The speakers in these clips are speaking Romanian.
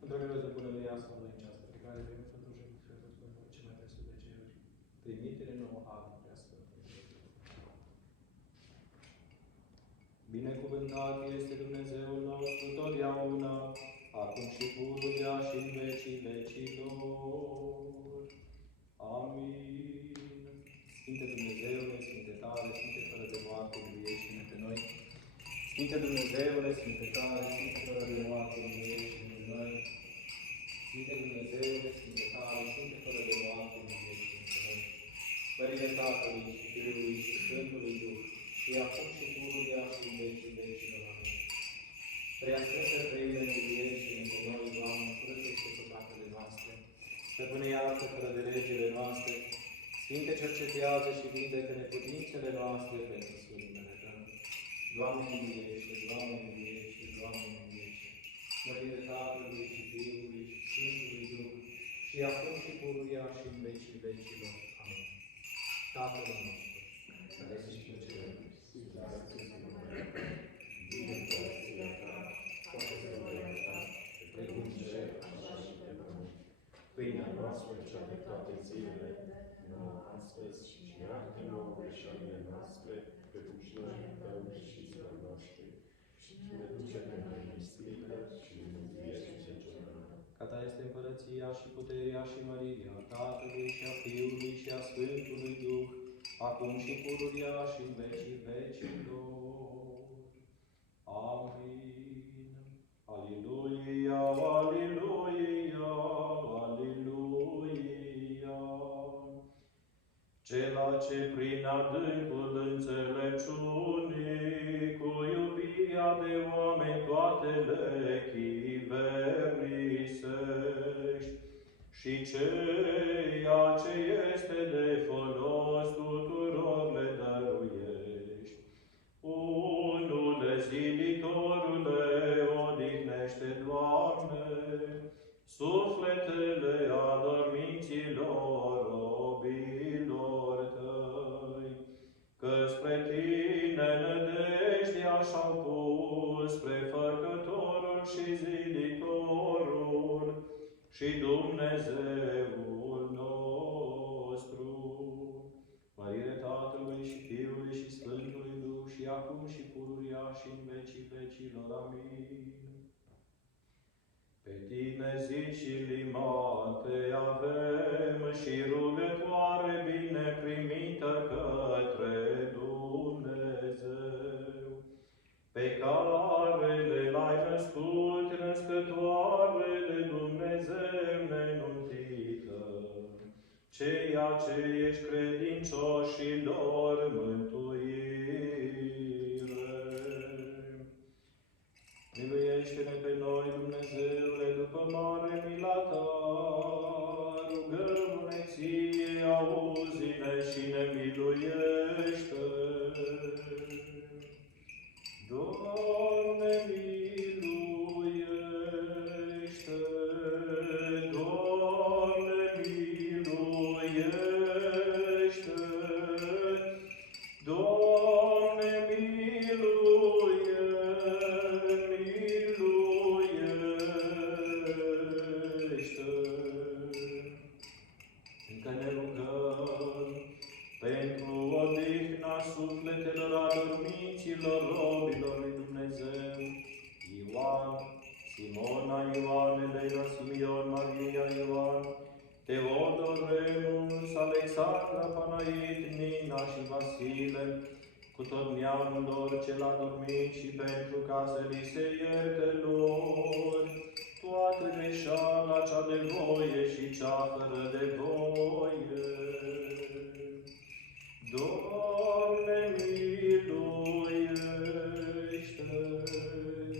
Într-o milă bunălia sfârmăicească, pe care primim Sfântul și Sfântul Sfântul ce mai presus de ceruri. Trimite-ne nouă harul prea sfântului. Binecuvântat este Dumnezeul nostru totdeauna, acum și pururea și în vecii vecilor. Amin. Sfinte Dumnezeule, Sfinte tare, Sfinte fără de moarte, miluiește-ne pe noi. Sfinte Dumnezeule, Sfinte tare, Sfinte fără de moarte, miluiește-ne pe noi. Sfinte Dumnezeule, Sfinte tare, Sfinte fără de moarte, miluiește-ne pe noi. Părinte Tatălui și Fiului și Sfântului Duh, și acum și pururea și în vecii vecilor. Amin. Prea Sfântă Treime, miluiește-ne pe noi, Doamne, curățește păcatele noastre, stăpâne iartă fără de legile noastre, Sfinte cercetează și vindecă neputințele noastre pentru Sfântele Tău. Doamne miluiește, Doamne miluiește, Doamne miluiește. Mărire Tatălui și Fiului și Sfântului Duh, și acum și pururea și în vecii vecilor. Amin. Tatăl nostru, care ești în ceruri, sfințească-se numele Tău, binecuvântarea Ta, facă-se voia Ta, precum în cer, așa și pe pământ. Pâinea noastră, cea de toate zilele, nouă astăzi și iartă nouă greșelile noastre, precum și noi iertăm greșiților noștri. Și nu ne duce pe noi în ispită și nu mântuiește cel rău. Ca Ta este împărăția și puterea și mărirea Tatălui și a Fiului și a Sfântului Duh, acum și pururea și în vecii vecilor. Amin. Aliluia, aliluia, aliluia. Cela ce prin adâncul înțelepciunii, cu iubirea de oameni toate le chivernisești, și ceea ce este de folos tuturor le dăruiești. Unule zilitorule, odihnește, Doamne, sufletele adormiților robilor Tăi, că spre Tine nădejdea și-au pus, spre Făcătorul și Zilitorul și Dumnezeul nostru. Mărire Tatălui și Fiului și Sfântului Duh, și acum și pururea și în vecii vecilor. Amin. Pe Tine zi și liman te avem, și rugătoare bine primită către Dumnezeu, pe care l-ai născut, născătoare de Dumnezeu nenuntită, ceea ce ești credincioșilor mântuire. Miluiește-ne pe noi, Dumnezeule, după mare mila Ta, rugăm-ne Ție, auzi-ne și ne miluiește. Doamne, miluiește! Doamne, miluiește! Doamne, miluiește! Încă ne rugăm pentru odihna sufletelor adormiților robilor lui Dumnezeu, Ioan, Simona, Ioan, Elena, Simion, Maria, Ioan, Teodor, Remus, Alexandra, Panait, Nina și Vasile, cu tot neamul lor cel adormit, și pentru ca să li se ierte lor toată greșeala cea de voie și cea fără de voie. Doamne, miluiește!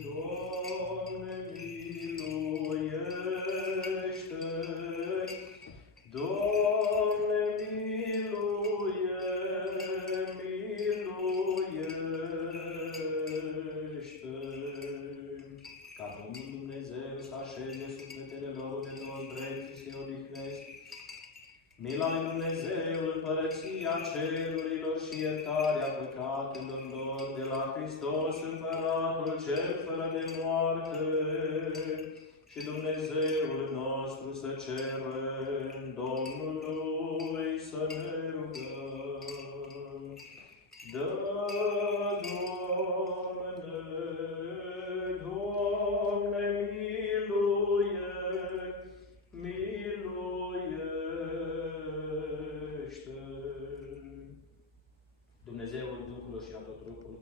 Doamne, miluiește! Doamne, miluiește! Ca Domnul Dumnezeu să așeze sufletele lor de toți drepți și se odihnesc, cel fără de moarte și Dumnezeul nostru să cerem Domnului să ne rugăm. Dă, Doamne, miluiește! Dumnezeul Duhului și a tot trupul,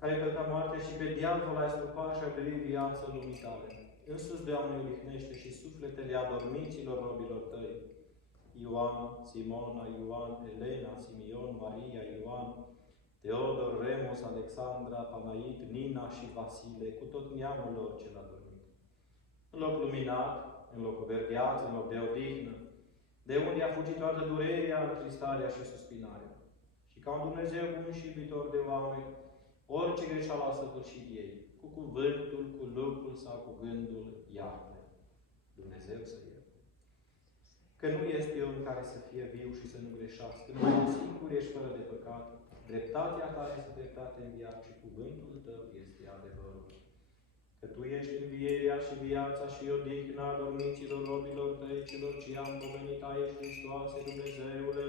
care călca moarte și pe diavol a stupat și a oferit viață lumii tale. Însuși, Doamne, odihnește și sufletele adormiților robilor tăi, Ioan, Simona, Ioan, Elena, Simion, Maria, Ioan, Teodor, Remus, Alexandra, Panait, Nina și Vasile, cu tot neamul lor cel adormit. În loc luminat, în loc verdeață, în loc de odihnă, de unde a fugit toată durerea, întristarea și suspinarea. Și ca un Dumnezeu bun și iubitor de oameni, orice greșeală a săvârșit ei, cu cuvântul, cu lucrul sau cu gândul, iartă. Dumnezeu să ierte. Că nu este om care să fie viu și să nu greșească, numai tu singur ești fără de păcat, dreptatea ta este dreptate în viață și cuvântul tău este adevărul. Că tu ești învierea și viața și odihna adormiților robilor tăi, celor ce am pomenit aici, Hristoase, Dumnezeule,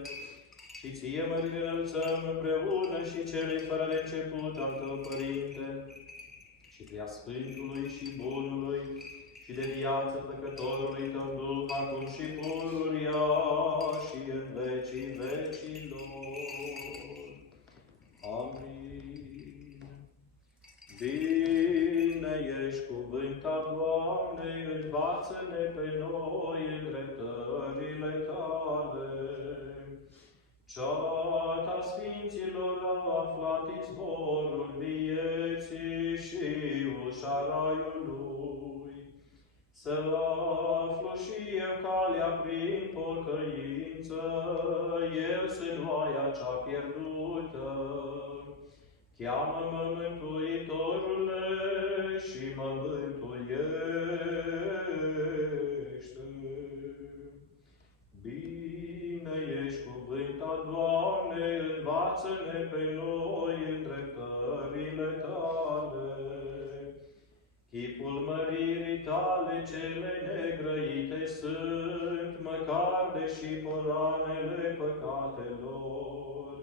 și ție mărire înălțăm împreună și celui fără de început al tău, Părinte, și prea Sfântului și Bunului și de viață Făcătorului tău Duh, acum și pururia și în vecii vecilor. Amin. Bine ești cuvântat, Doamne, învață-ne pe noi în dreptările tale. Ceata Sfinților a aflat izvorul vieții și ușa raiului. Să aflu și eu calea prin pocăință, eu sunt oaia cea pierdută. Cheamă-mă, Mântuitorule, și mă mântuiește. Bine ești cuvântat, Doamne, învață-ne pe noi în dreptările tale. Chipul măririi tale cele negrăite sunt, măcar deși poranele păcatelor.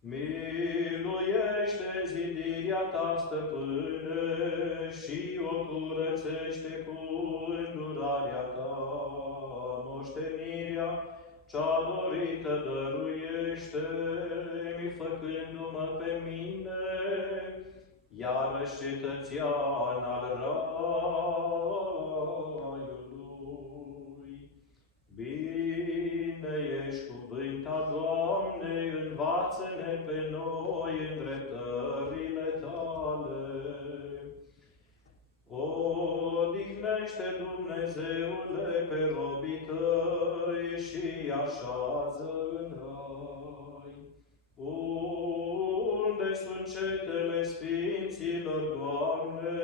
Miluiește zidirea ta, Stăpâne, și o curățește cu îndurarea ta. Moștenirea cea dorită dăruiește-mi, făcându-mă pe mine iarăși cetățean al raiului. Bine ești cuvântat, Doamne, învață-ne pe noi în dreptările tale. Odihnește, Dumnezeule, pe robii tăi și așează în rai. Unde sunt cetele Sfinților, Doamne,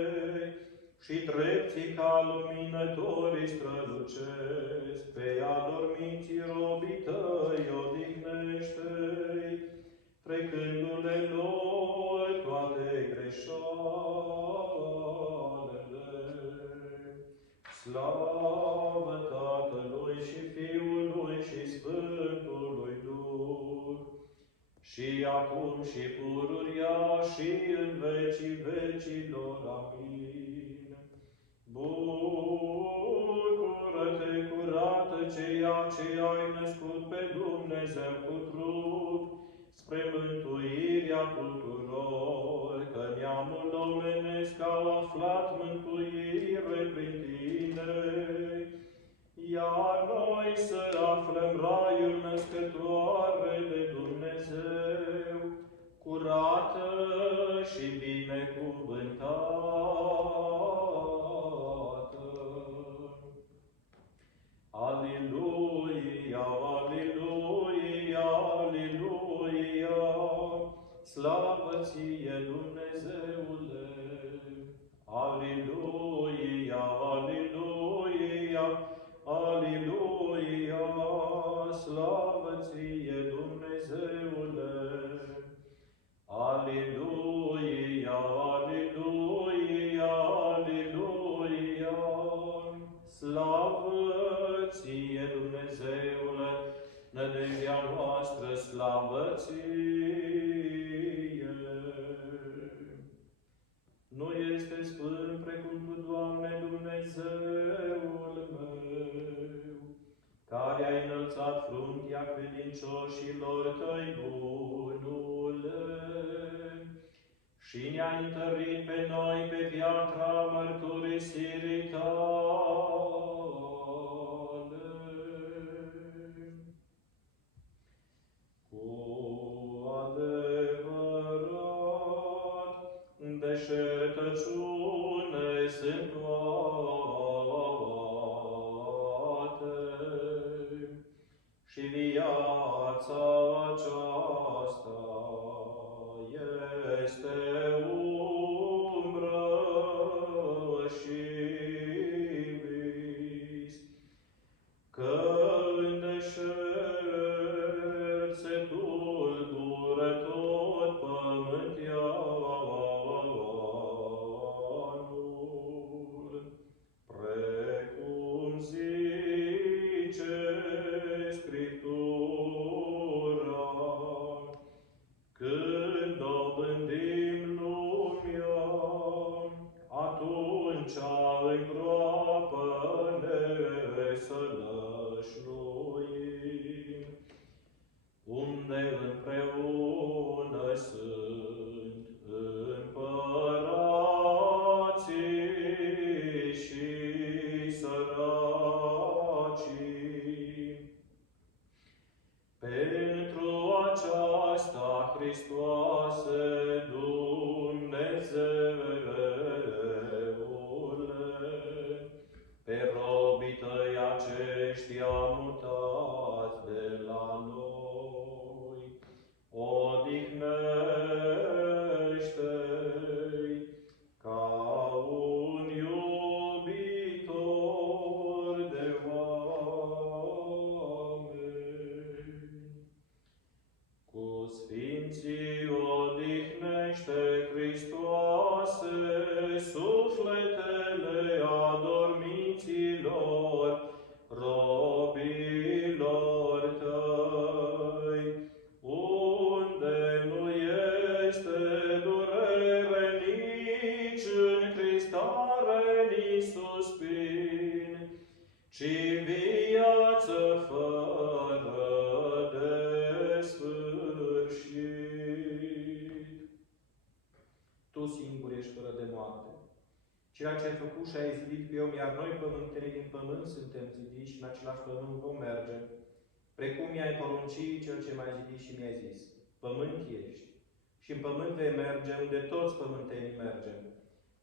și drepții ca luminătorii strălucesc, pe adormiții robii tăi odihnește-i, trecându-le lor toate greșalele. Slavă Tatălui și Fiului și Sfântului Duh, și acum și pururia și în vecii vecilor. Amin. Bucură-te, curată, ceea ce ai născut pe Dumnezeu cu trup, spre mântuirea tuturor, că neamul omenesc au aflat mântuire prin tine, iar noi să aflăm raiul născătoare de Dumnezeu, curată și binecuvântată. Aliluia, aliluia, aliluia, slavă ție, Dumnezeule! Aliluia, aliluia, aliluia, slavă ție, Dumnezeule! Aliluia, nu este sfânt precum Tu, Doamne, Dumnezeul meu, care ai înălțat fruntea credincioșilor Tăi, bunule, și ne-ai întărit pe noi pe piatra mărturisirii Tale. Cu adevărat, deșertăciune sunt toate, și viața aceasta este umbră și vis, că în deșert se tulbură tot pământeanul, precum zice Scriptura, când dobândim lumea, atunci în groapă ne sălășluim, unde împreună sunt împărații și săracii. Pentru aceasta, Hristoase, Dumnezeule, pe robii Tăi aceștia mutați de la noi, odihnește-i ca un iubitor de oameni. Cu Sfinții odihnește, Hristoase, sufletele adormiților, robilor Tăi, unde nu este durere nici întristare, nici suspin, ci viață fără de sfârșit. Tu singur ești fără de moarte, ceea ce ai făcut și ai zidit pe om, iar noi, pământenii din pământ, suntem zidiți și în același pământ vom merge, precum mi-ai poruncit cel ce m-ai zidit și mi-ai zis: pământ ești și în pământ vei merge, unde toți pământenii mergem,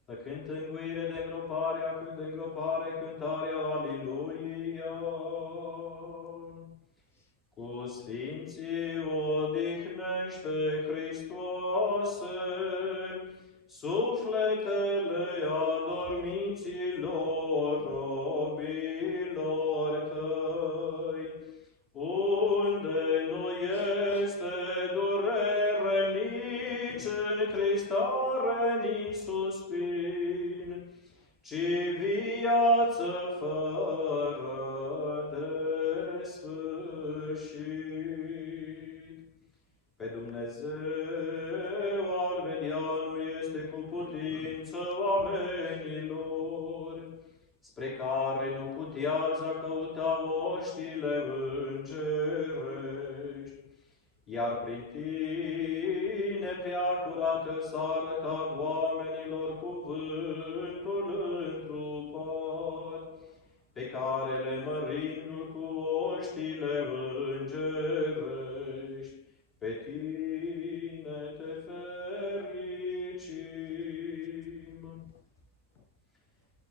făcând tânguire de îngropare, când îngropare cântarea Aliluia. Cu Sfinții odihnește, Hristoase, sufletele adormiților, robilor Tăi, unde nu este durere, nici întristare, nici suspin, ci viață fără de sfârșit. Pe Dumnezeu al vedea nu este cu putință oamenilor, spre care nu putează căuta oștile îngerești, iar prin Tine, prea curată, s-a arătat oamenilor cuvântul întrupat, pe care le mărindu-l cu oștile îngerești, pe Tine te fericim.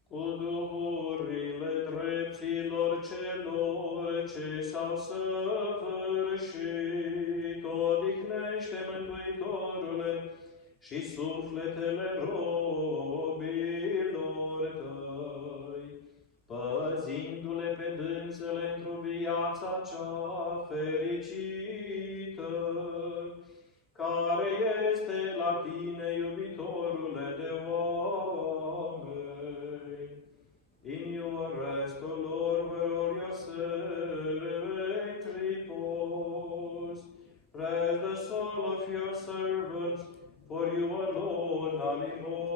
Cu duhurile drepților celor ce s-au săvârșit, odihnește, Mântuitorule, și sufletele robilor Tăi, păzindu-le pe dânsele într-o viața cea fericită, care este la Tine, iubitorule de oameni. In your rest, O Lord, where all your servants repose, rest the soul of your servants, for you alone are immortal.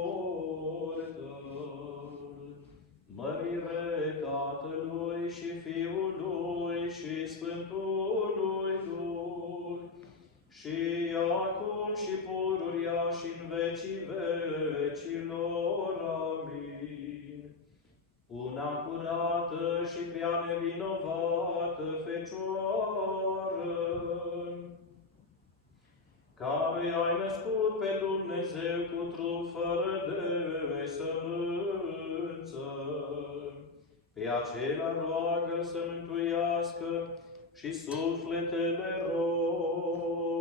acela roagă să mântuiască și sufletele robilor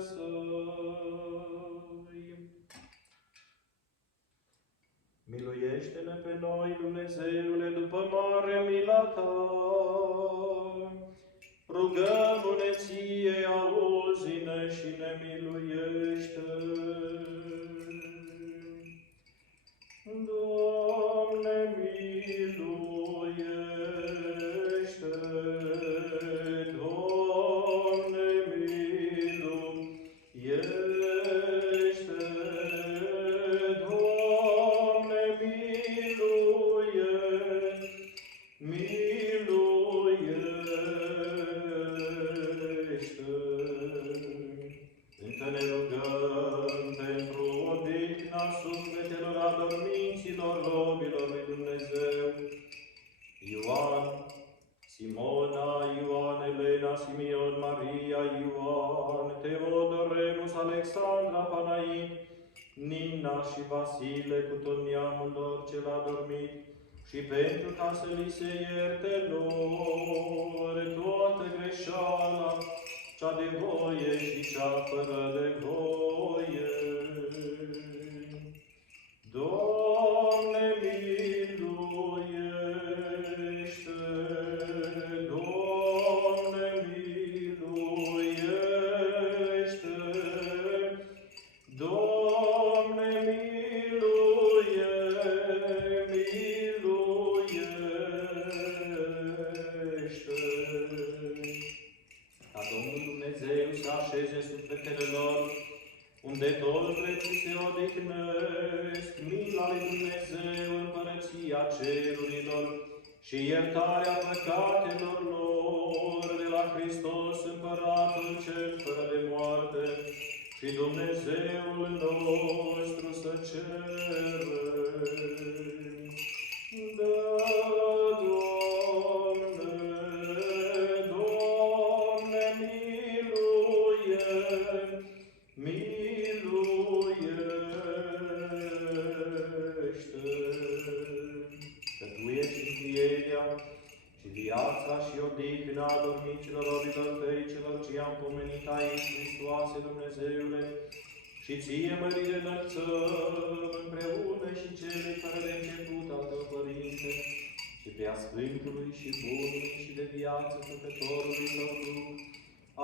săi. Miluiește-ne pe noi, Dumnezeule, după mare mila ta. Rugăm-ne ție, auzi-ne și ne miluiește. Doamne, miluiește! Doamne, miluiește! Doamne, miluiește! Încă ne rugăm pentru odihna sufletelor adormiților robilor lui Dumnezeu, Ioan, Simona, Ioan, Elena, Simion, Maria, Ioan, Teodor, Remus, Alexandra, Panait, Nina și Vasile cu tot neamul lor cel adormit, și pentru ca să li se ierte lor toată greșeala, cea de voie și cea fără de voie. Doamne, miluiește! Doamne, miluiește! Doamne, miluiește! Ca Domnul Dumnezeu să așeze sufletele lor, unde toți drepții se odihnesc, mila lui Dumnezeu, împărăția cerurilor și iertarea păcatelor lor de la Hristos, Împăratul cel fără de moarte, și Dumnezeul nostru să cerem. Viața și odihna adormicilor robilor tăi, celor ce i-am pomenit aici, Hristoase Dumnezeule, și ție mărire înălțăm împreună și cele care de început al tău, Părinte, și pe a Sfântului și Bunului și de viață Făcătorului tău Duh,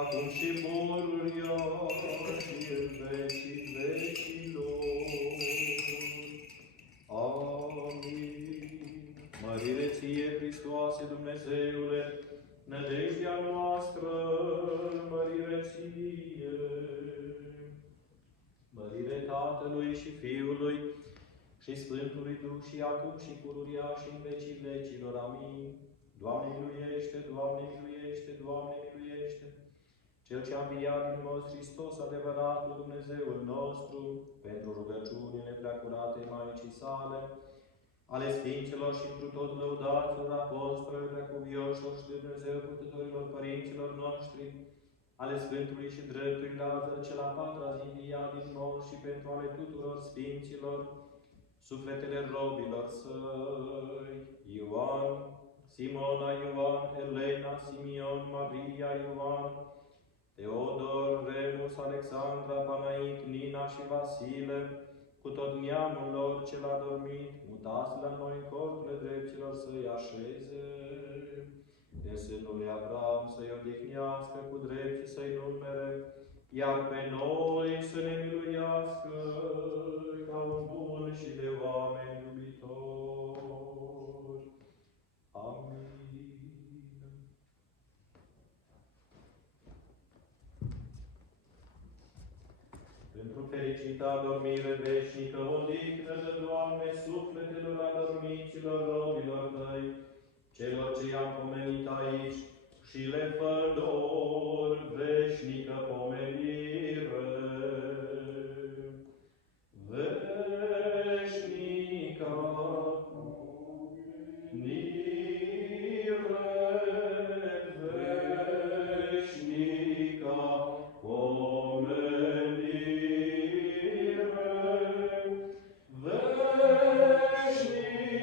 acum și pururia și în vecii vecilor. Amin. Mărire ție, Hristoase Dumnezeule, nădejdea noastră, mărire ție. Mărire Tatălui și Fiului și Sfântului Duh și acum și pururia și în vecii vecilor. Amin. Doamne miluiește, Doamne miluiește, Doamne miluiește! Cel ce a înviat din morți, Hristos, adevăratul Dumnezeul nostru, pentru rugăciunile preacurate Maicii sale, ale Sfinților și întru tot lăudaților apostolilor, precuvioșilor și Dumnezeu purtătorilor părinților noștri, ale Sfântului și Dreptului Lazar, cel a patra zi înviat din morți, și pentru ale tuturor Sfinților, sufletele robilor săi, Ioan, Simona, Ioan, Elena, Simion, Maria, Ioan, Teodor, Remus, Alexandra, Panait, Nina și Vasile, cu tot neamul lor cel adormit, mutați la noi în corturile dreptilor să-i așeze. De sânul lui Avram să-i odihnească, cu drepții să-i numere, iar pe noi să ne miluiască ca un bun și de oameni iubitori. Amin. Pentru fericită adormire veșnică, odihnă-le, Doamne, sufletelor adormiților robilor tăi, celor ce i-am pomenit aici, și le fă lor veșnică pomenire. Veșnică pomenire, veșnică pomenire, veșnică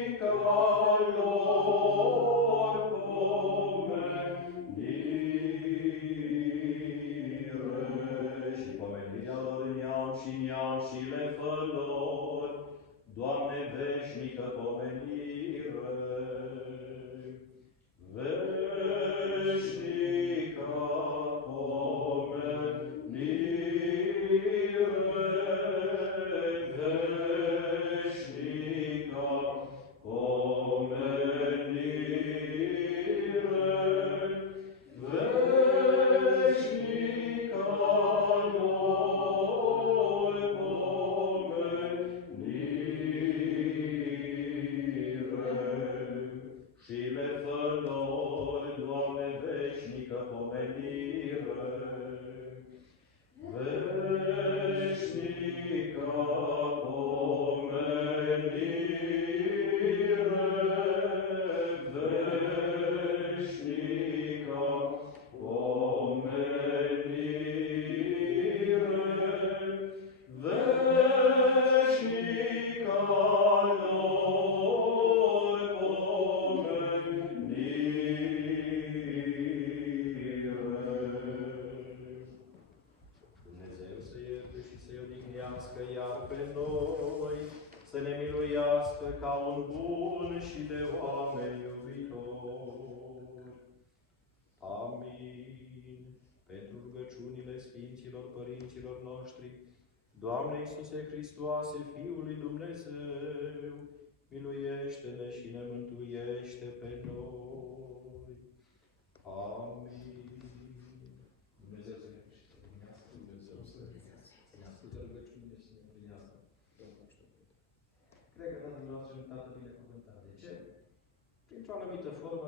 și le fă lor, Doamne, veșnică pomenire. Veșnică pomenire, veșnică pomenire, veșnică lor pomenire. Și le fă lor, Doamne, veșnică pomenire. Veșnică pomenire, veșnică pomenire, veșnică lor pomenire. Dumnezeu să ierte și să-i odihnească iar pe noi, să ne miluiască ca un bun și de oameni iubitor. Amin. Pentru rugăciunile Sfinților Părinților noștri, Doamne Iisuse Hristoase, Fiul lui Dumnezeu, miluiește-ne și ne mântuiește pe noi. Amin. Dumnezeu să ne câștige. Dumnezeu să ne asculte rugăciunile și ne împlinească. Cred că Tatăl nostru și un Tată binecuvântat. De ce? Printr-o anumită formă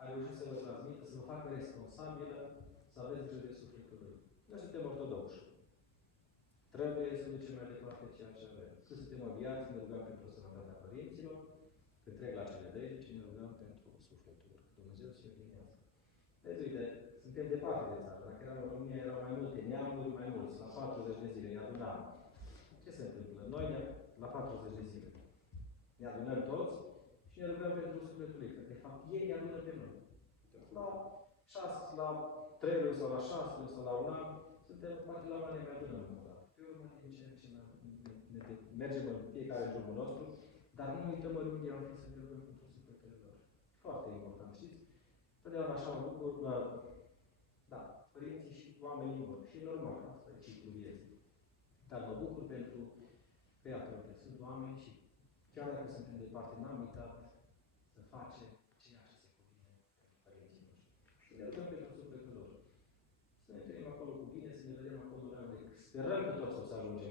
a reușit să vă transmită, să vă facă responsabilă, să aveți grijă de sufletul lui. Noi suntem ortodoxi. Trebuie să ducem mai departe ceea ce avem. Să suntem aviați, ne rugăm pentru sănătatea părinților, când trec la cele 10 și ne rugăm pentru sufletul lor. Dumnezeu să ne împlinească. Deci, uite, suntem departe de țară. Dacă eram în România, erau mai multe neamuri, mai mulți. La 40 de zile ne adunam. Ce se întâmplă? Noi, la 40 de zile, ne adunăm toți și ne rugăm pentru sufletul lui. Că, de fapt, ei ne adună pe noi. La 6, la 3 luni sau la 6 luni sau la un an, suntem, poate la mare ne adunăm o dată. Pe urmă, din ce în ce mergem în fiecare drumul nostru, dar nu uităm oriunde am fi să ne rugăm pentru sufletele lor. Foarte important, știți? Totdeauna așa mă bucur, da, părinții și oamenii vor. Și normal, asta e ciclul vieții. Dar mă bucur pentru că, iată, sunt oameni și chiar dacă suntem departe, n-am uitat să facem ceea ce se cuvine pentru părinții noștri. Să ne rugăm pentru sufletul lor. Să ne întâlnim acolo cu bine, să ne vedem acolo rău. Sperăm că toți o să ajungem